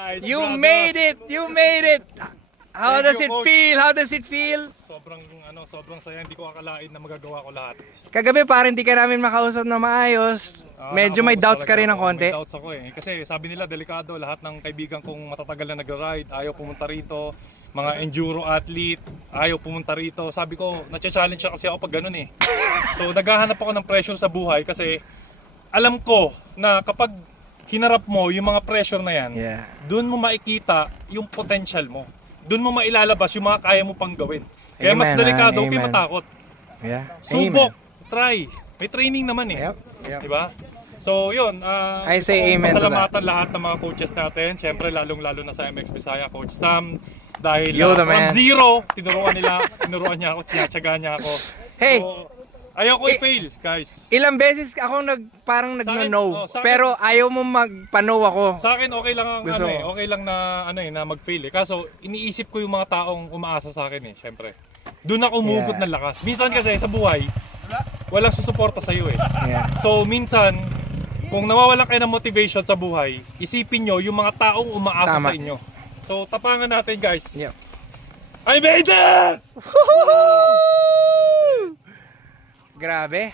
Nice, You brother. made it! You made it! How Thank does you, it coach. feel? How does it feel? Sobrang saya, hindi ko akalain na magagawa ko lahat. Kagabi parang hindi ka namin makausap na maayos. Medyo may Nakafocus doubts ka talaga rin ng ako. konti. May doubts ako eh. Kasi sabi nila delikado, lahat ng kaibigan kong matatagal na nag-ride, ayaw pumunta rito. Mga enduro athlete, ayaw pumunta rito. Sabi ko, na-challenge kasi ako pag ganun eh. So naghahanap ako ng pressure sa buhay kasi alam ko na kapag hinarap mo yung mga pressure na yan, Yeah. doon mo makikita yung potential mo. Doon mo mailalabas yung mga kaya mo pang gawin. Kaya mas Amen, delikado man. kay Amen. matakot. Yeah. Subok, try. May training naman eh. Yep. Yep. Diba? So yun, I say amen to that. pasalamatan lahat ng mga coaches natin. Siyempre lalong-lalo na sa MX Bisaya, Coach Sam. Dahil You're the from man. zero, tinuruan niya ako, tinatsaga niya ako. Hey! So, ayaw ko i-fail, guys. Ilang beses ako parang Sa akin, nagno-no. sa akin- Pero ayaw mo magpa-no ako. Sa akin okay lang ang Gusto ano eh, ko. okay lang na na mag-fail eh. Kaso iniisip ko yung mga taong umaasa sa akin eh, syempre. Doon ako umugot Yeah. ng lakas. Minsan kasi sa buhay, walang susuporta sa iyo eh. Yeah. So minsan, kung nawawalan kayo ng motivation sa buhay, isipin nyo yung mga taong umaasa Tama. sa inyo. So tapangan natin guys. Yep. I made it! Grabe.